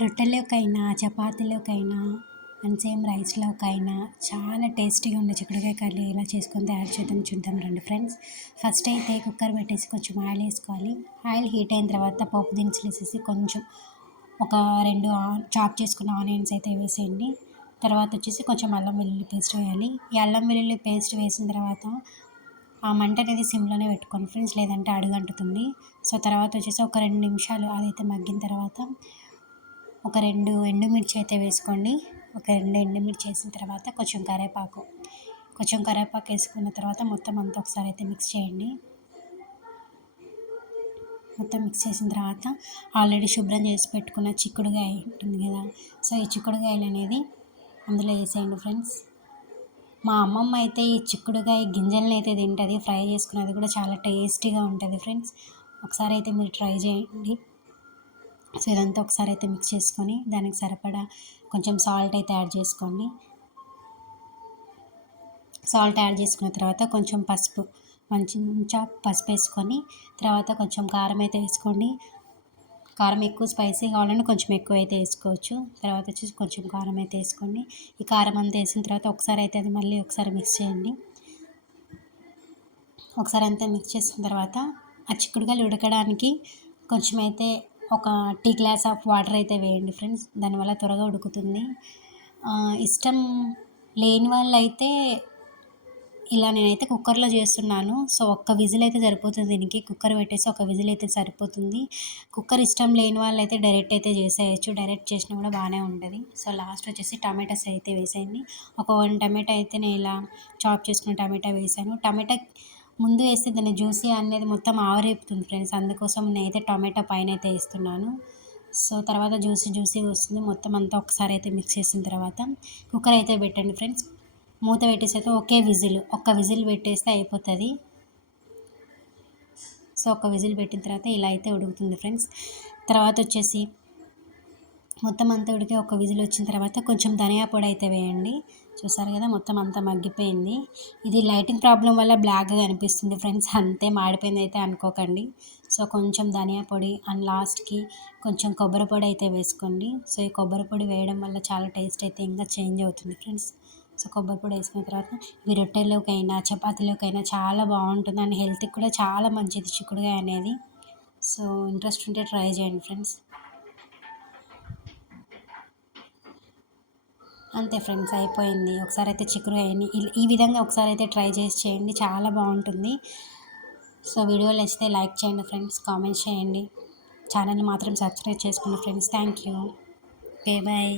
రొట్టెలోకైనా, చపాతీలోకైనా and same రైస్‌లోకైనా చాలా టేస్టీగా ఉండే చిక్కుడుకాయ కర్రీ ఎలా చేసుకొని తయారు చేద్దాం చూద్దాం రండి ఫ్రెండ్స్. ఫస్ట్ అయితే కుక్కర్ పెట్టేసి కొంచెం ఆయిల్ వేసుకోవాలి. ఆయిల్ హీట్ అయిన తర్వాత పోపు దినుసులు వేసేసి కొంచెం ఒక 2 చాప్ చేసుకున్న ఆనియన్స్ అయితే వేసేయండి. తర్వాత వచ్చేసి కొంచెం అల్లం వెల్లుల్లి పేస్ట్ వేయాలి. ఈ అల్లం వెల్లుల్లి పేస్ట్ వేసిన తర్వాత ఆ మంట అనేది సిమ్‌లోనే పెట్టుకోండి ఫ్రెండ్స్, లేదంటే అడుగంటుతుంది. సో తర్వాత వచ్చేసి ఒక 2 నిమిషాలు అదైతే మగ్గిన తర్వాత ఒక 2 ఎండుమిర్చి అయితే వేసుకోండి. ఒక 2 ఎండుమిర్చి వేసిన తర్వాత కొంచెం కరివేపాకు వేసుకున్న తర్వాత మొత్తం అంతా ఒకసారి అయితే మిక్స్ చేయండి. మొత్తం మిక్స్ చేసిన తర్వాత ఆల్రెడీ శుభ్రం చేసి పెట్టుకున్న చిక్కుడుకాయ ఉంటుంది కదా, సో ఈ చిక్కుడుకాయలు అనేది అందులో వేసేయండి ఫ్రెండ్స్. మా అమ్మమ్మ అయితే ఈ చిక్కుడుకాయ గింజలను అయితే తింటుంది, ఫ్రై చేసుకున్నది కూడా చాలా టేస్టీగా ఉంటుంది ఫ్రెండ్స్. ఒకసారి అయితే మీరు ట్రై చేయండి. సో ఇదంతా ఒకసారి అయితే మిక్స్ చేసుకొని దానికి సరిపడా కొంచెం సాల్ట్ అయితే యాడ్ చేసుకోండి. సాల్ట్ యాడ్ చేసుకున్న తర్వాత కొంచెం పసుపు, కొంచెం పసుపు వేసుకొని తర్వాత కొంచెం కారం అయితే వేసుకోండి. కారం ఎక్కువ స్పైసీ కావాలంటే కొంచెం ఎక్కువ అయితే వేసుకోవచ్చు. తర్వాత వచ్చేసి కొంచెం కారం అయితే వేసుకోండి. ఈ కారం అంతా వేసిన తర్వాత ఒకసారి అయితే అది మళ్ళీ ఒకసారి మిక్స్ చేయండి. ఒకసారి అంతా మిక్స్ చేసిన తర్వాత ఆ చిక్కుడుకాయలు ఉడకడానికి కొంచెం అయితే ఒక టీ గ్లాస్ ఆఫ్ వాటర్ అయితే వేయండి ఫ్రెండ్స్, దానివల్ల త్వరగా ఉడుకుతుంది. ఇష్టం లేని వాళ్ళైతే ఇలా నేనైతే కుక్కర్లో చేస్తున్నాను. సో ఒక్క విజిల్ అయితే సరిపోతుంది దీనికి. కుక్కర్ పెట్టేసి ఒక విజిల్ అయితే సరిపోతుంది. కుక్కర్ ఇష్టం లేని వాళ్ళైతే డైరెక్ట్ అయితే చేసేయచ్చు. డైరెక్ట్ చేసినా కూడా బాగానే ఉంటుంది. సో లాస్ట్ వచ్చేసి టమాటాస్ అయితే వేసేయండి. ఒక 1 టమాటా అయితే నేను ఇలా చాప్ చేసుకున్న టమాటా వేసాను. టమాటా ముందు వేస్తే దాని జ్యూసీ అనేది మొత్తం ఆవిరైపోతుంది ఫ్రెండ్స్, అందుకోసం నేనైతే టమాటా పైన అయితే వేస్తున్నాను. సో తర్వాత జ్యూసీ వస్తుంది. మొత్తం అంతా ఒకసారి అయితే మిక్స్ చేసిన తర్వాత కుక్కర్ అయితే పెట్టండి ఫ్రెండ్స్. మూత పెట్టేసి అయితే ఒక్క విజిల్ పెట్టేస్తే అయిపోతుంది. సో ఒక విజిల్ పెట్టిన తర్వాత ఇలా అయితే ఉడుకుతుంది ఫ్రెండ్స్. తర్వాత వచ్చేసి మొత్తం అంతా ఉడికి ఒక విజిల్ వచ్చిన తర్వాత కొంచెం ధనియా పొడి అయితే వేయండి. చూసారు కదా మొత్తం అంతా మగ్గిపోయింది. ఇది లైటింగ్ ప్రాబ్లం వల్ల బ్లాక్గా కనిపిస్తుంది ఫ్రెండ్స్, అంతే మాడిపోయింది అయితే అనుకోకండి. సో కొంచెం ధనియా పొడి అండ్ లాస్ట్కి కొంచెం కొబ్బరి పొడి అయితే వేసుకోండి. సో ఈ కొబ్బరి పొడి వేయడం వల్ల చాలా టేస్ట్ అయితే ఇంకా చేంజ్ అవుతుంది ఫ్రెండ్స్. సో కొబ్బరి పొడి వేసుకున్న తర్వాత ఇవి రొట్టెల్లోకైనా చపాతీలోకైనా చాలా బాగుంటుంది అండ్ హెల్త్కి కూడా చాలా మంచిది చిక్కుడుకాయ అనేది. సో ఇంట్రెస్ట్ ఉంటే ట్రై చేయండి ఫ్రెండ్స్. అంతే ఫ్రెండ్స్, అయిపోయింది. ఒకసారి అయితే చిక్కుడుకాయని ఈ విధంగా ఒకసారి అయితే ట్రై చేసి చేయండి, చాలా బాగుంటుంది. సో వీడియో నచ్చితే లైక్ చేయండి ఫ్రెండ్స్, కామెంట్ చేయండి. ఛానల్ని మాత్రం సబ్స్క్రైబ్ చేసుకోండి friends. Thank you. Okay bye.